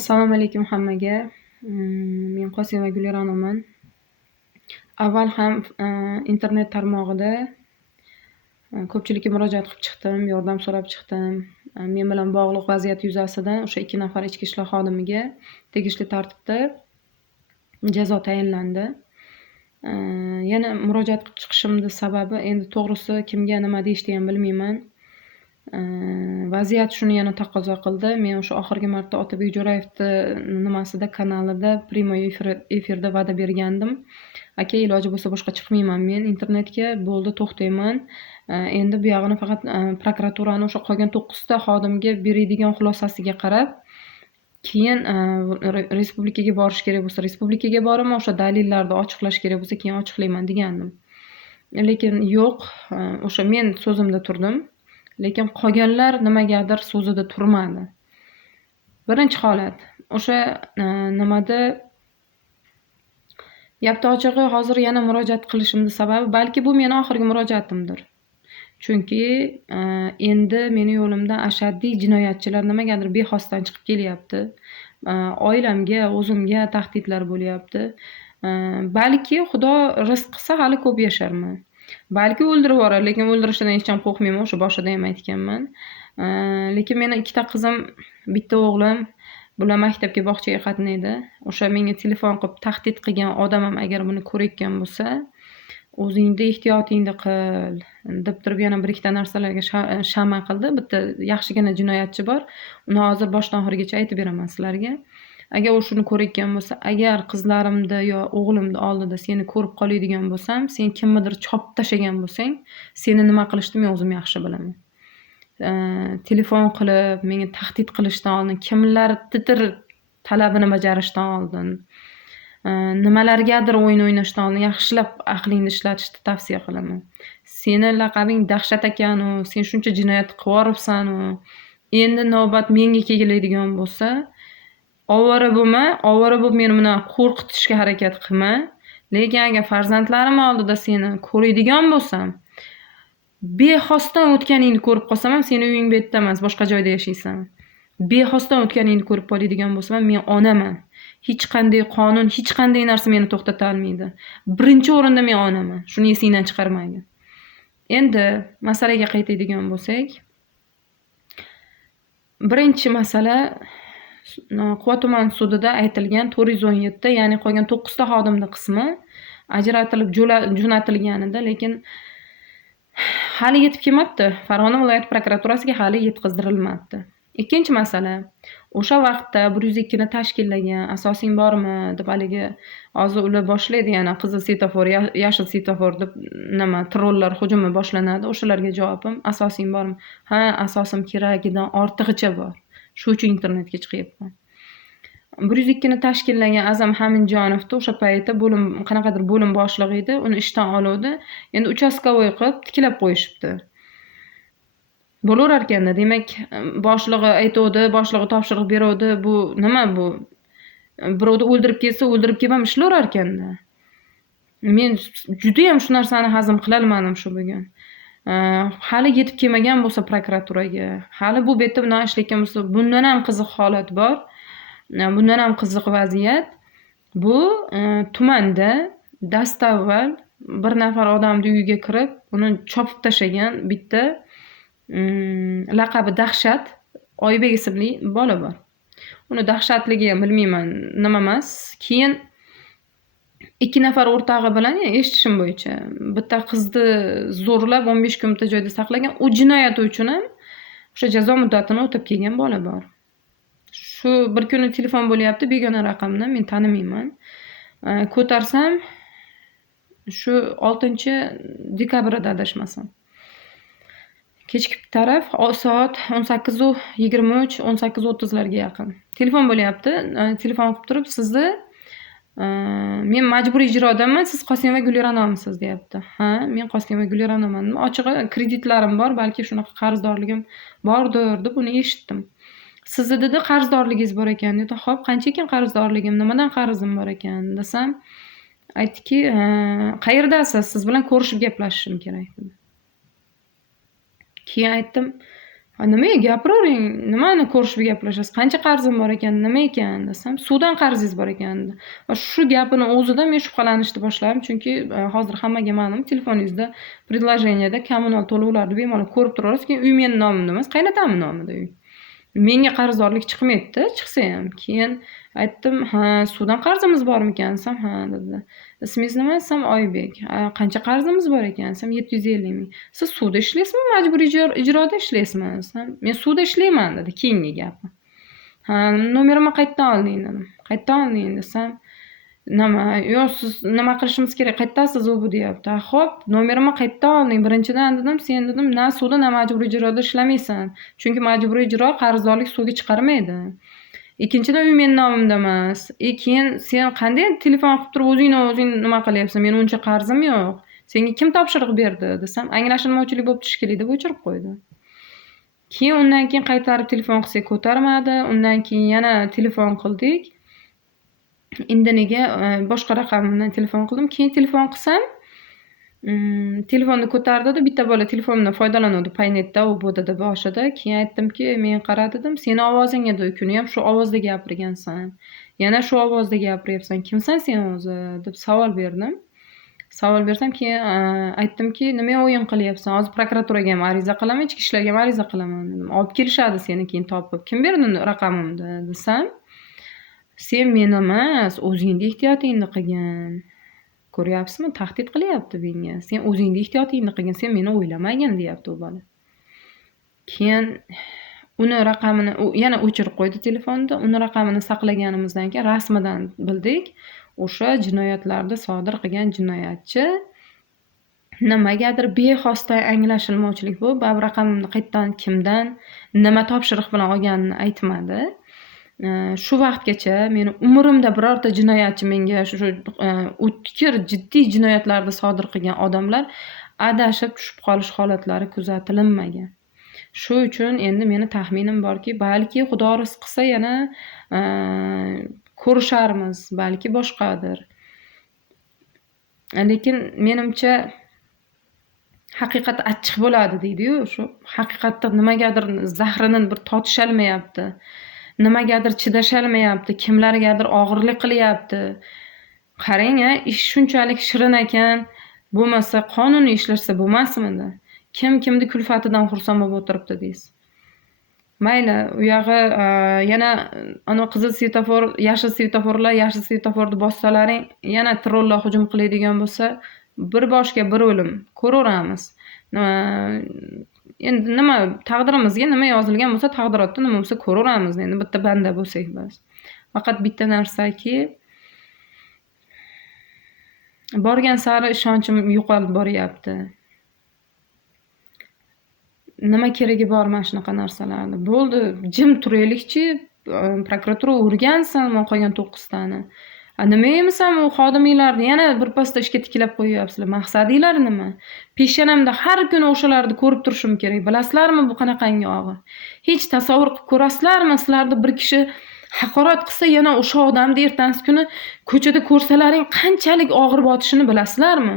Assalomu alaykum hammaga. Men Qosimova Guliramoman. Avval ham internet tarmog'ida ko'pchilikka murojaat qilib chiqdim, yordam so'rab chiqdim. Men bilan bog'liq vaziyat yuzasidan o'sha 2 nafar ichki ishlar xodimiga tegishli tartibda jazo tayinlandi. Yana murojaat qilib chiqishimni sababi endi to'g'risi kimga nima deyishni ham bilmayman. Vaziyat shuni yana taqozo qildi. Men o'sha oxirgi marta Otabek Jo'rayevni nimasida kanalida prямой efirda va'da bergandim. Aka, iloji bo'lsa boshqa chiqmayman men internetga, bo'ldi to'xtayman. Endi bu yog'ini faqat prokuraturani o'sha qolgan 9 ta xodimga beradigan xulosasiga qarab, keyin respublikaga borish kerak bo'lsa respublikaga boraman, o'sha dalillarni ochiqlash kerak bo'lsa keyin ochiqlayman degandim. Lekin yo'q, o'sha men so'zimda turdim. Lekin qolganlar nimagadir so'zida turmadi. Birinchi holat, o'sha nimada gapni ochig'i hozir yana murojaat qilishimning sababi balki bu meni oxirgi murojaatimdir. Chunki endi meni yo'limda ashaddiy jinoyatchilar nimagadir bexosdan chiqib kelyapti. Oilamga, o'zimga tahdidlar bo'lyapti. Balki Xudo rizq qilsa hali ko'p yasharman. Balki o'ldirib yuborar, lekin o'ldirishdan hech ham qo'rqmayman, o'sha boshida ham aytganman. Lekin meni 2 ta qizim, bitta o'g'lim, bular maktabga, bog'chaga qatnaydi. O'sha menga telefon qilib tahdid qilgan odamim agar buni ko'rayotgan bo'lsa, o'zingni ehtiyotingni qil deb turib yana 1-2 ta narsalarga shama qildi. Bitta yaxshigina jinoyatchi bor. Uni hozir boshdan oxirigacha aytib beraman sizlarga. Agar u shuni ko'rayotgan bo'lsa, agar qizlarimda yo o'g'limni oldida seni ko'rib qoladigan bo'lsam, sen kimnidir chopib tashlagan bo'lsang, seni nima qilishni men o'zim yaxshi bilaman. Telefon qilib menga tahdid qilishdan oldin, kimlarnidir talabini bajarishdan oldin, nimalargadir o'yin o'ynashdan oldin yaxshilab aqlingni ishlatishni tavsiya qilaman. Seni laqabing dahshat ekan-u, sen shuncha jinoyat qilib yoribsan-u. Endi navbat menga keladigan bo'lsa, ovora bo'lma, ovora bo'lib meni buni qo'rqitishga harakat qilma. Lekin agar farzandlarim oldida seni ko'radigan bo'lsam, bexosdan o'tganingni ko'rib qolsam ham seni uying bu yerda emas, boshqa joyda yashaysan. Bexosdan o'tganingni ko'rib qoladigan bo'lsam ham men onaman. Hech qanday qonun, hech qanday narsa meni to'xtata olmaydi. Birinchi o'rinda men onaman. Shuni esingdan chiqarmagin. Endi masalaga qaytadigan bo'lsak, birinchi masala Quva tuman sudida aytilgan 417 ta, ya'ni qolgan 9 ta xodimning qismi ajratilib jo'natilganida, lekin hali yetib kelmabdi. Farg'ona viloyat prokuraturasiga hali yetkazdirilmabdi. Ikkinchi masala, o'sha vaqtda 102 ni tashkillagan asosing bormi deb haligi hozir ular boshlaydi, yana qizil svetofor, yashil svetofor deb nima trollar hujumi boshlanadi. O'shalarga javobim asosing bormi? Ha, asosim keragidan ortig'icha bor. Shu uchun internetga chiqyapman. 102 ni tashkillagan Azam Haminjonovni o'sha paytda qanaqadir bo'lim boshlig'i edi, uni ishdan oluvdi. Endi uchastkovoy qilib tiklab qo'yishibdi. Bo'laverar ekanda, demak, boshlig'i aytuvdi, boshlig'i topshiriq beruvdi. Bu nima bu? Birovni o'ldirib kelsa, o'ldirib kelib ham ishlaverar ekanda. Men juda ham shu narsani hazm qila olmadim shu bugun. Hali yetib kelmagan bo'lsa prokuraturaga, hali bu betda buni ishlayotgan bo'lsa, bundan ham qiziq holat bor. Bundan ham qiziq vaziyat. Bu tumanda dastavval bir nafar odamni uyiga kirib, uni chopib tashlagan bitta laqabi Dahshat Oybek ismli bola bor. Uni dahshatligi ham bilmayman, nima emas. Keyin 2 nafar o'rtog'i bilan eshitishim bo'yicha bitta qizni zo'rlab 15 kun bitta joyda saqlagan. U jinoyat uchun ham o'sha jazo muddatini o'tab kelgan bola bor. Shu bir kuni telefon bo'lyapti begona raqamdan, men tanimayman. Ko'tarsam shu 6-dekabrda adashmasam. Kechki taraf soat 18:23, 18:30larga yaqin. Telefon bo'lyapti. Telefon qilib turib, sizni men majburiy ijrodaman, siz Qosimova Guliranomisiz deyapti. Ha, men Qosimova Guliranomman. Ochig'i kreditlarim bor, balki shunaqa qarzdorligim bordir deb uni eshitdim. Sizni dedi qarzdorligingiz bor ekan dedi. Xo'p, qancha ekan qarzdorligim? Nimadan qarzim bor ekan desam, aytdiki, qayerdasiz? Siz bilan ko'rishib gaplashishim kerak dedi. Keyin aytdim, Nimaga gapiravering, nimani ko'rishib gaplashasiz, qancha qarzim bor ekan, nima ekan desam, suvdan qarzingiz bor ekan dedi. Va shu gapini o'zida men shubhalanishni boshladim, chunki hozir hammaga ma'lum, telefoningizda предложениеda kommunal to'lovlarni bemalol ko'rib turasiz, keyin uy meni nomimda emas, qaynotamni nomida uy. Menga qarzdorlik chiqmaydi, chiqsa ham. Keyin aytdim, "Ha, suvdan qarzimiz bormikan?" desam, "Ha" dedi. "Ismingiz nima?" desam, "Oybek." "Qancha qarzimiz bor ekan?" desam, 750 ming. "Siz suvda ishlaysizmi, majburiy ijroda ishlaysizmi?" desam, "Men suvda ishlayman" dedi, keyingi gapi. "Ha, nomerimni qayerdan olding?" dedim. "Qayerdan olding?" desam, "Nima, yo'q siz nima qilishimiz kerak, qayerdasiz u bu" deyapti. "Xo'p, nomerimni qayerdan olding?" "Birinchidan" dedim, "sen" dedim, "na suvda, na majburiy ijroda ishlamaysan. Chunki majburiy ijro qarzdorlik suvga chiqarmaydi. Ikkinchidan uy meni nomimda emas. Keyin sen qanday telefon qilib turib o'zing nima qilyapsan? Meni uncha qarzim yo'q. Senga kim topshiriq berdi?" desam, "Anglashilmovchilik bo'libdi shekilli" deb o'chirib qo'ydi. Keyin undan keyin qaytarib telefon qilsak ko'tarmadi. Undan keyin yana telefon qildik. Indiniga boshqa raqamimdan telefon qildim. Keyin telefon qilsam, telefonni ko'tardi-da, bitta bola telefondan foydalanuvdi Paynetda, u bu dedi boshida. Keyin aytdimki, "Men qara" dedim, "Seni ovozing edi, kuni ham shu ovozda gapirgansan. Yana shu ovozda gapiryapsan. Kimsan sen o'zi?" deb savol berdim. Savol bersam, keyin aytdimki, "Nimaga o'yin qilyapsan? Hozir prokuraturaga ham ariza qilaman, ichki ishlarga ham ariza qilaman" dedim. "Olib kelishadi seni keyin topib. Kim berdi raqamimni?" desam, "Sen meni emas, o'zingni ehtiyotingni qilgin. Ko'ryapsizmi? Tahdid qilyapti menga. Sen o'zingni ehtiyotingni qilgin, sen meni o'ylamagin" deyapti u bola. Keyin uni raqamini yana o'chirib qo'ydi telefonda. Uni raqamini saqlaganimizdan keyin rasmidan bildik. O'sha jinoyatlarni sodir qilgan jinoyatchi nimagadir bexosdan anglashilmovchilik bo'lib, baribir raqamimni qayerdan, kimdan, nima topshiriq bilan olganini aytmadi. Shu vaqtgacha meni umrimda birorta jinoyatchi menga shu o'tkir jiddiy jinoyatlarni sodir qilgan odamlar adashib tushib qolish holatlari kuzatilmagan. Shu uchun endi meni taxminim borki, balki Xudo rizq qilsa yana ko'risharmiz, balki boshqadir. Lekin menimcha haqiqat achchiq bo'ladi deydi-yu, shu haqiqatda nimagadir zahrini bir totisholmayapti. Nimagadir chidasholmayapti, kimlargadir og'irlik qilyapti. Qarang-a, ish shunchalik shirin ekan, bo'lmasa qonuniy ishlashsa bo'lmasmidi? Kim kimni kulfatidan xursand bo'lib o'tiribdi deysiz. Mayli, u yog'i yana ana qizil svetofor, yashil svetoforlar, yashil svetoforni bossalaring, yana trollar hujum qiladigan bo'lsa, bir boshga bir o'lim ko'raveramiz. Endi nima taqdirimizga nima yozilgan bo'lsa, taqdirotda nima bo'lsa ko'raveramiz. Endi bitta banda bo'lsak bas. Faqat bitta narsaki, borgan sari ishonchim yo'qolib boryapti. Nima keragi bor mana shunaqa narsalarni? Bo'ldi, jim turaylikchi, prokuratura o'rgansin men qolgan 9 tani. Nima emasam u xodimlarni yana birpasda ishga tiklab qo'yyapsizlar. Maqsadinglar nima? Peshonamda har kuni o'shalarni ko'rib turishim kerak. Bilasizlarmi bu qanaqangi og'ir? Hech tasavvur qilib ko'rasizlarmi? Sizlarni bir kishi haqorat qilsa, yana o'sha odamni ertasi kuni ko'chada ko'rsalaring qanchalik og'ir botishini bilasizlarmi?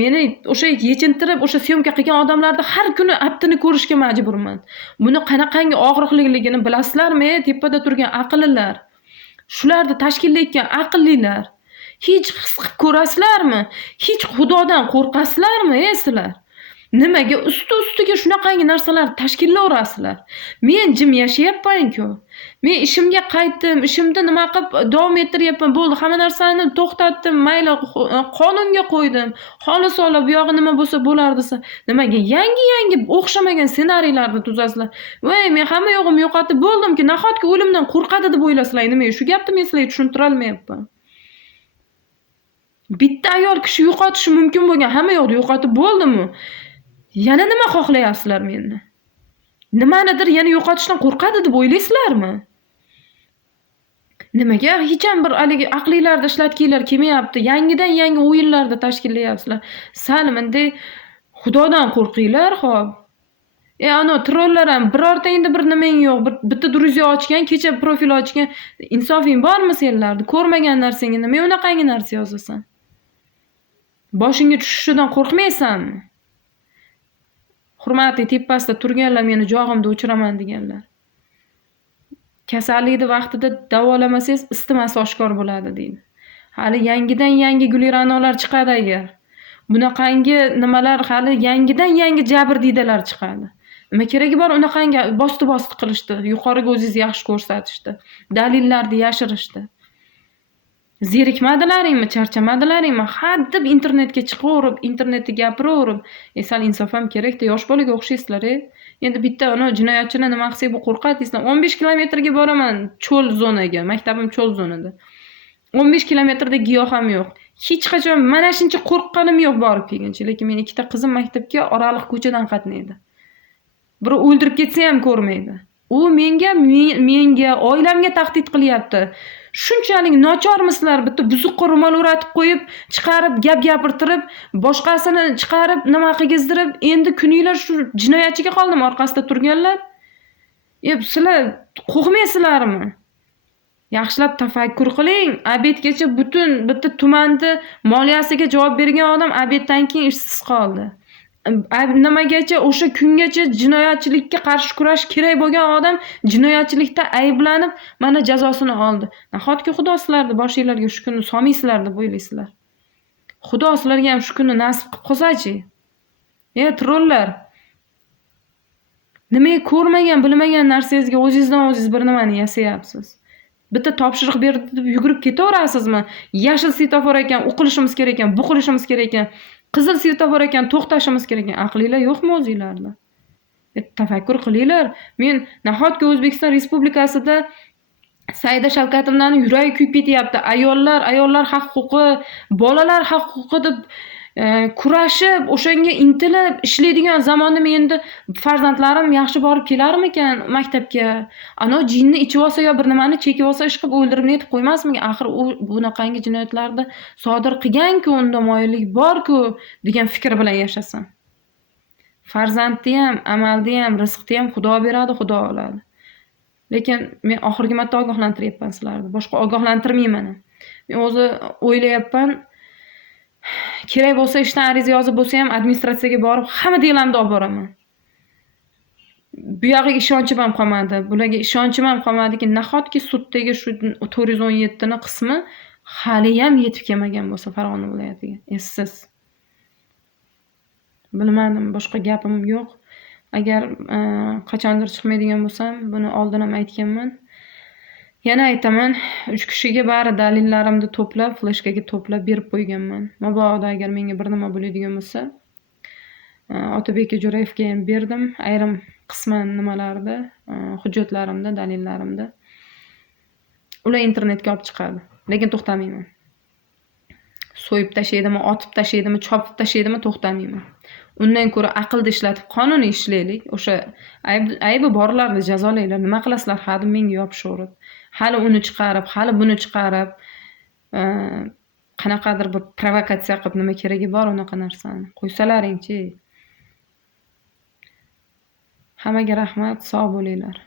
Meni o'sha yechintirib, o'sha syomka qilgan odamlarni har kuni aptini ko'rishga majburman. Buni qanaqangi og'riqliligini bilasizlarmi? Tepada turgan aqllilar. Shularni tashkillayotgan aqllilar. Hech his qilib ko'rasizlarmi? Hech Xudodan qo'rqasizlarmi, sizlar? Nimaga usti-ustiga shunaqangi narsalar tashkillayverasizlar? Men jim yashayapman-ku. Men ishimga qaytdim, ishimda nima qilib davom ettiryapman. Bo'ldi, hamma narsani to'xtatdim, mayli qonunga qo'ydim. Xolis olib bu yog'i nima bo'lsa bo'lar desa, nimaga yangi o'xshamagan ssenariylarni tuzasizlar? Voy, men hamma yo'g'imni yo'qotib bo'ldimki, nahotki o'limdan qo'rqadi deb o'ylasizlar. Nimaga shu gapni men sizlarga tushuntira olmayapman. Bitta ayol kishi yo'qotishi mumkin bo'lgan hamma yo'qni yo'qotib bo'ldimi? Yana nima xohlayapsizlar mendan? Nimanidir yana yo'qotishdan qo'rqadi deb o'ylaysizlarmi? Nimaga hech ham bir haligi aqlinglarni ishlatkinglar kelmayapti? Yangidan yangi o'yinlarni tashkillayapsizlar. Sal bunday Xudodan qo'rqinglar, xo'p. Ana trollar ham birortangda bir nimang yo'q, bitta druziya ochgan, kecha profil ochgan. Insofing bormi senlarda? Ko'rmagan narsangga nima unaqangi narsa yozasan? Boshingga tushishidan qo'rqmaysanmi? hurmatli tepasida turganlar meni jog'imda o'chiraman deganlar. Kasallikni vaqtida davolamasangiz isitmasi oshkor bo'ladi deydi. Hali yangidan yangi guliranolar chiqadi agar. Bunaqangi nimalar hali yangidan yangi jabrdiydalar chiqadi. Nima keragi bor unaqangi bosti qilishdi, yuqoriga o'zingizni yaxshi ko'rsatishdi, dalillarni yashirishdi. Zerikmadilaringmi, charchamadilaringmi? Haddib internetga chiqaverib, internetda gapiraverib, sal insof ham kerak-da, yosh bolaga o'xshaysizlar. Endi bitta uni jinoyatchini nima qilsak bu qo'rqadi deysizlar. 15 kilometrga boraman cho'l zonaga. Maktabim cho'l zonada. 15 kilometrda giyoh ham yo'q. Hech qachon mana shuncha qo'rqqanim yo'q borib kelguncha. Lekin men ikkita qizim maktabga oraliq ko'chadan qatnaydi. Biri o'ldirib ketsa ham ko'rmaydi. U menga, oilamga tahdid qilyapti. Shunchalik nochormisizlar, bitta buzuqqa ro'mol o'ratib qo'yib, chiqarib gap gapirtirib, boshqasini chiqarib nima qilgizdirib, endi kuninglar shu jinoyatchiga qoldimi orqasida turganlar? Sizlar qo'rqmaysizlarmi? Yaxshilab tafakkur qiling. Abedgacha butun bitta tumanni moliyasiga javob bergan odam abeddan keyin ishsiz qoldi. Nimagacha o'sha kungacha jinoyatchilikka qarshi kurash kerak bo'lgan odam jinoyatchilikda ayblanib mana jazosini oldi. Nahotki Xudo sizlarni boshingizlarga shu kunni solmaysizlar deb o'ylaysizlar. Xudo sizlarga ham shu kunni nasib qilib qolsa-chi. Trollar. Nimaga ko'rmagan, bilmagan narsangizga o'zingizdan o'zingiz bir nimani yasayapsiz? Bitta topshiriq berdi deb yugurib ketaverasizmi? Yashil svetofor ekan, o'qilishimiz kerak ekan, bu qilishimiz kerak ekan. Qizil svetofor ekan, to'xtashimiz kerak ekan. Aqlinglar yo'qmi o'zingizlarda? Tafakkur qilinglar. Men nahotki O'zbekiston Respublikasida Saida Shavkatovnaning yuragi kuyib ketyapti. Ayollar haq-huquqi, bolalar haq-huquqi deb kurashib, o'shanga intilib ishlaydigan zamonda men endi farzandlarim yaxshi borib kelarmikan maktabga? Ana jinni ichib olsa yo bir nimani chekib olsa ish qilib o'ldirib netib qo'ymasmikan? Axir u bunaqangi jinoyatlarni sodir qilgan-ku, unda moyillik bor-ku degan fikr bilan yashasin. Farzandni ham, amalni ham, rizqni ham Xudo beradi, Xudo oladi. Lekin men oxirgi marta ogohlantiryapman sizlarni. Boshqa ogohlantirmayman. Men o'zi o'ylayapman, kerak bo'lsa ishdan ariza yozib bo'lsa ham administratsiyaga borib hamma delamni olib boraman. Bu yog'iga ishonchim ham qolmadi. Bularga ishonchim ham qolmadiki, nahotki suddagi shu 417 ni qismi hali ham yetib kelmagan bo'lsa Farg'ona viloyatiga. Siz bilmadim, boshqa gapim yo'q. Agar qachondir chiqmaydigan bo'lsam, buni oldin ham aytganman. Yana aytaman, 3 kishiga bari dalillarimni to'plab, fleshkaga to'plab berib qo'yganman. Mabodo agar menga bir nima bo'ladigan bo'lsa, Otabek Jo'rayevga ham berdim, ayrim qisman nimalarda, hujjatlarimda, dalillarimda. Ular internetga olib chiqadi, lekin to'xtamayman. So'yib tashaydimi, otib tashaydimi, chopib tashaydimi, to'xtamayman. Undan ko'ra aqlni ishlatib qonuniy ishlaylik. O'sha aybi borlarni jazolaylar. Nima qilasizlar? Hali menga yopishaverib. Hali uni chiqarib, hali buni chiqarib, qanaqadir bir provokatsiya qilib nima keragi bor unaqa narsani? Qo'ysalaring-chi. Hammaga rahmat, sog' bo'linglar.